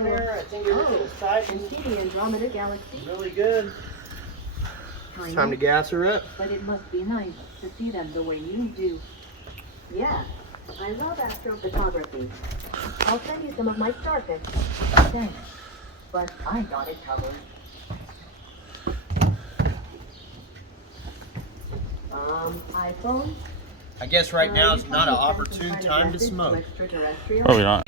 on there. I think everything's tight and the Andromeda Galaxy. really good. It's time to gas her up. But it must be nice to see them the way you do. Yeah, I love astrophotography. I'll send you some of my starfish. Thanks, but I got it covered. iPhone? I guess right now is not an opportune time to smoke. Probably not.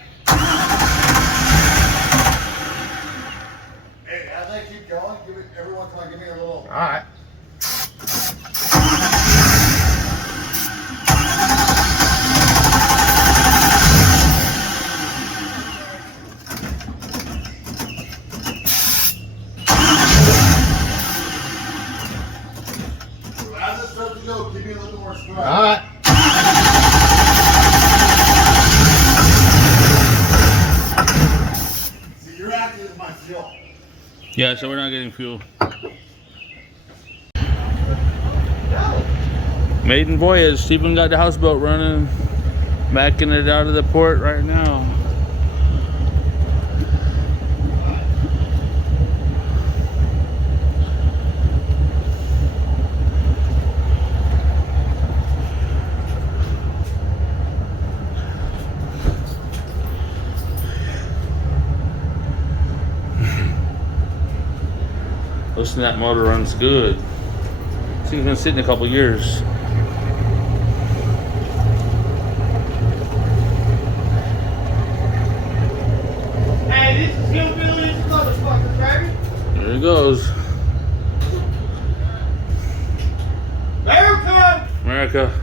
Hey, as I keep going, every once in a while, give me a little. All right. As it starts to go, give me a little more stride. All right. See, you're acting as my fuel. Yeah, so we're not getting fuel. Maiden voyage. Stephen got the houseboat running, backing it out of the port right now. Listen, that motor runs good. It's gonna sit in a couple years. Hey, this is Hillbilly, this motherfucker, baby. There it goes. America! America.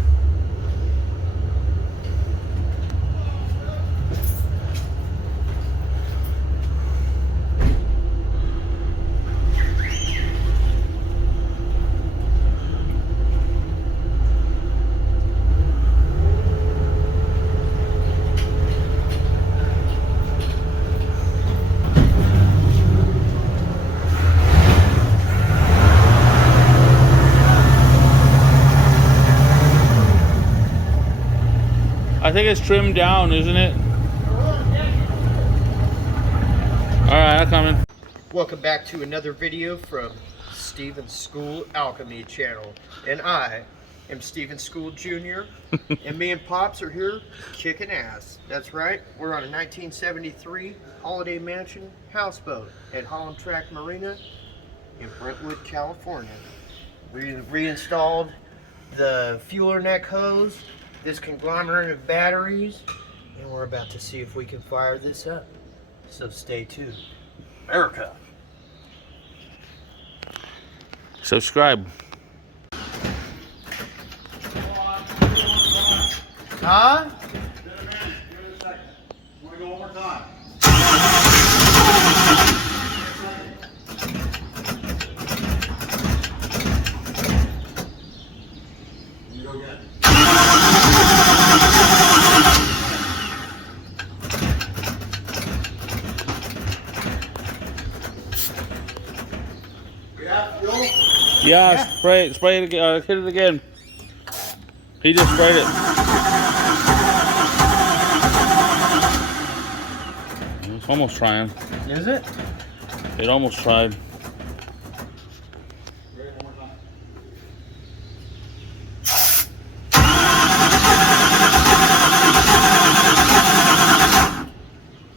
I think it's trimmed down, isn't it? Alright, I'm coming. Welcome back to another video from Steven's School Alchemy channel. And I am Steven School Jr. And me and Pops are here kicking ass. That's right, we're on a 1973 Holiday Mansion houseboat at Holland Track Marina in Brentwood, California. We reinstalled the fueler neck hose, this conglomerate of batteries, and we're about to see if we can fire this up. So stay tuned. America. Subscribe. Huh? Give it a minute. Give it a second. I want to go one more time. You go again. Yeah, fuel. Yeah, spray it again. Hit it again. He just sprayed it. It's almost trying. Is it? It almost tried. Ready, one more time.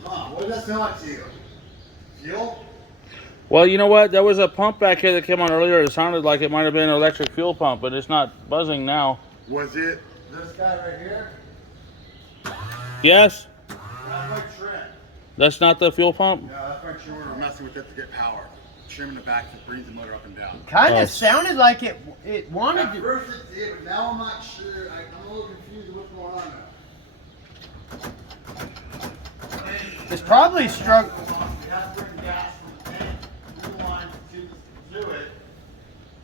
What does that sound like to you? Fuel? Well, you know what? There was a pump back here that came on earlier. It sounded like it might have been an electric fuel pump, but it's not buzzing now. Was it this guy right here? Yes? That's my trim. That's not the fuel pump? Yeah, that's my trim. We're messing with it to get power. Trim in the back that brings the motor up and down. Kind Oh. of sounded like it wanted At to. first it did, but now I'm not sure. I'm a little confused with what's going on now. It's probably struck. We have to bring gas from the tank through the line to it.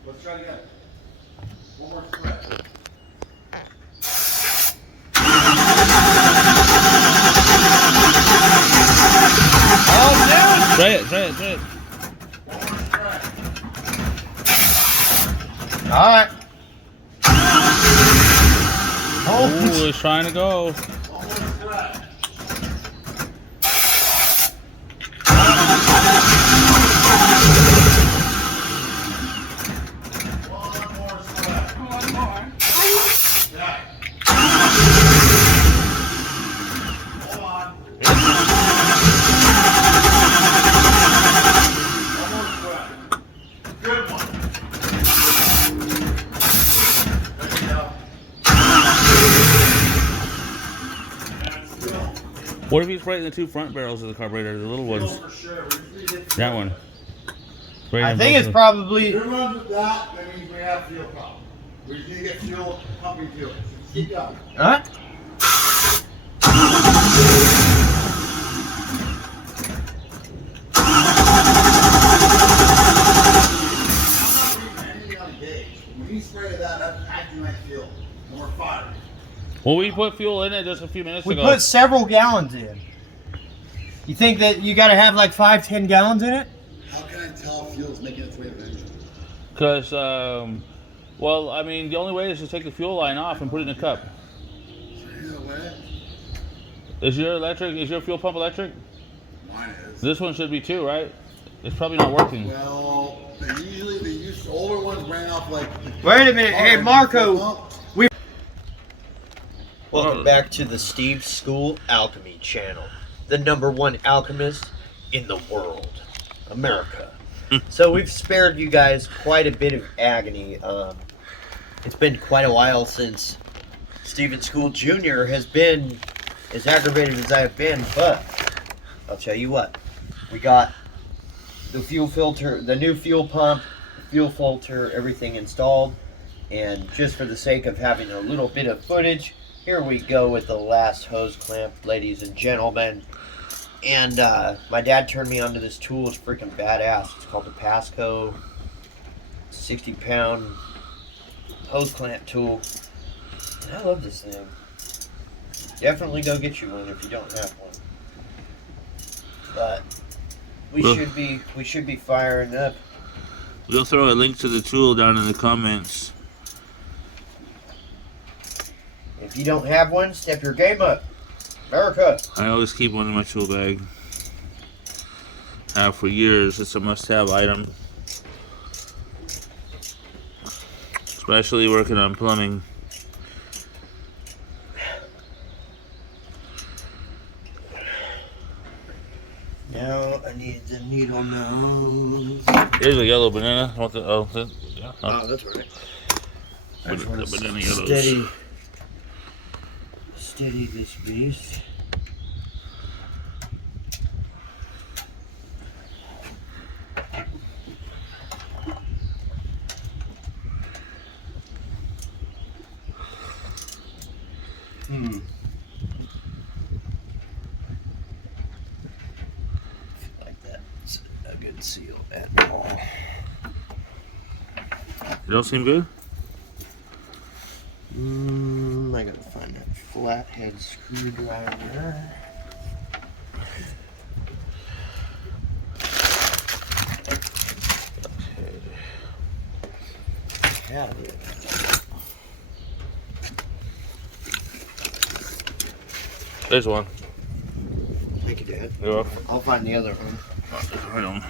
Let's try it again. One more spread. Oh, Try it. One more spread. dude! All right. Oh, it's trying to go. One more spread. What if you spray it in the 2 front barrels of the carburetor, the little Fuel ones? for sure. We usually get That fuel. one. Spray it I in think both it's of probably. If it runs with that, that means we have fuel problem. We need to get fuel, pumping fuel. Keep going. Huh? I'm not reading anything on the gauge. When you spray that, that's acting like fuel. More fire. Well, we put fuel in it just a few minutes We ago. put several gallons in. You think that you got to have like 5-10 gallons in it? How can I tell if fuel's making its way to the engine? Because, well, I mean, the only way is to take the fuel line off and put it in a cup. Either way, Is your fuel pump electric? mine is. This one should be too, right? It's probably not working. Well, the older ones ran off like. Wait a minute. Hey, Marco. Pump. Welcome back to the Steve School Alchemy channel, the #1 alchemist in the world, America. So we've spared you guys quite a bit of agony. It's been quite a while since Steven School Jr. has been as aggravated as I have been, but I'll tell you what, we got the fuel filter, the new fuel pump, fuel filter, everything installed, and just for the sake of having a little bit of footage, here we go with the last hose clamp, ladies and gentlemen. And my dad turned me onto this tool. It's freaking badass. It's called the Pasco 60-pound hose clamp tool. And I love this thing. Definitely go get you one if you don't have one. But we Well- should be firing up. We'll throw a link to the tool down in the comments. If you don't have one, step your game up, America. I always keep one in my tool bag. Have for years. It's a must-have item. Especially working on plumbing. Now I need the needle nose. Here's a yellow banana. Want the, yeah. Oh, that's right. I just want The to banana yellows. steady this beast. Like that's a good seal at all. You don't seem good? I gotta find that flathead screwdriver. Got it. There's one. Thank you, Dad. You're welcome. I'll find the other one. I don't.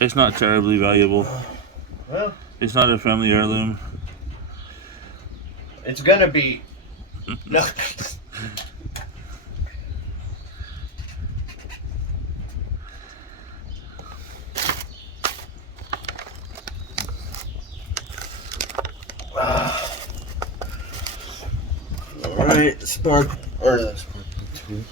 It's not terribly valuable. Well, It's not a family heirloom. it's gonna be. No. All right, spark or the spark two.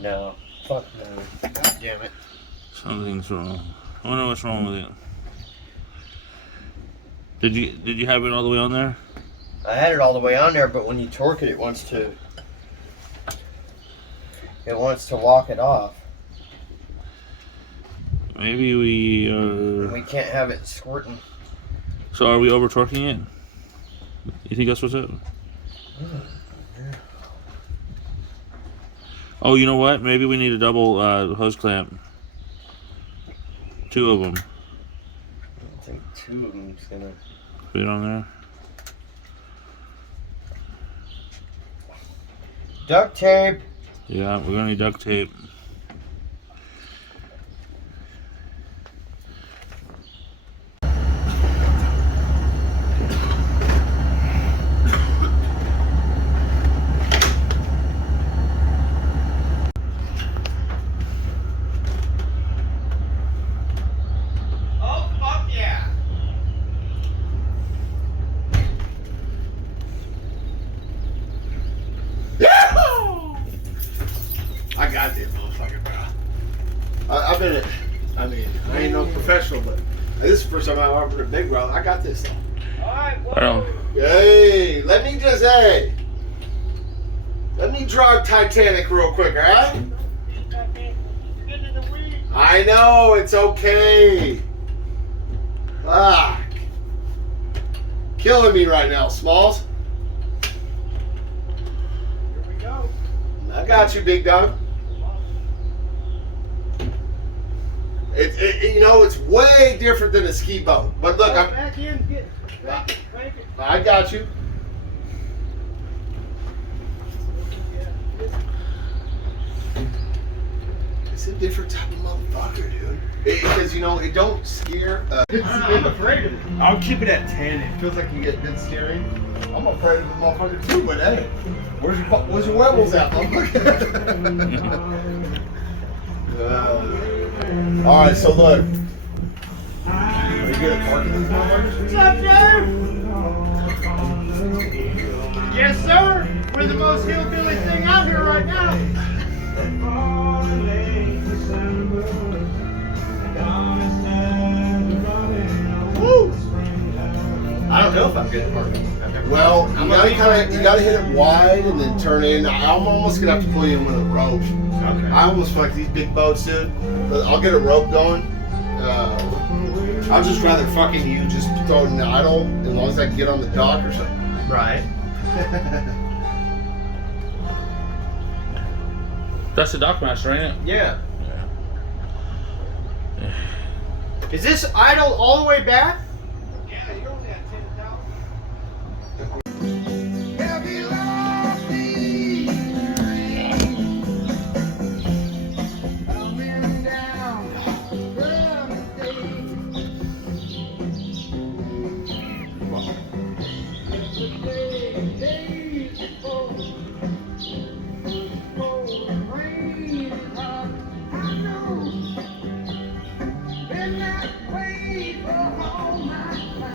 No, fuck no. God damn it. Something's wrong. I wonder what's wrong with it. Did you have it all the way on there? I had it all the way on there, but when you torque it, it wants to lock it off. Maybe we are. We can't have it squirting. So are we over torquing it? You think that's what's it? Oh, you know what? Maybe we need a double hose clamp. 2 of them. I think 2 of them's gonna. Put it on there. Duct tape. Yeah, we're gonna need duct tape. ain't no professional, but this is the first time I ever been a big brother. I got this. I don't. Hey, let me drive Titanic real quick, all right? I know, it's okay. Fuck. Killing me right now, Smalls. Here we go. I got you, big dog. It's way different than a ski boat. But look, Back in, crank it. I got you. It's a different type of motherfucker, dude. Because, it don't scare. I'm afraid of it. I'll keep it at 10. It feels like you get good steering. I'm afraid of the motherfucker too, but hey, where's your werewolves at, motherfucker? All right, so look. Are you good at parking these motherfuckers? What's up, dude? Yes, sir. We're the most hillbilly thing out here right now. Woo! I don't know if I'm good at parking. Well, you gotta hit it wide and then turn in. I'm almost gonna have to pull you in with a rope. Okay. I almost feel like these big boats, dude. I'll get a rope going. I'd just rather fucking you just throw it in the idle as long as I can get on the dock or something. Right. That's the Dockmaster, ain't it? Yeah. Is this idle all the way back?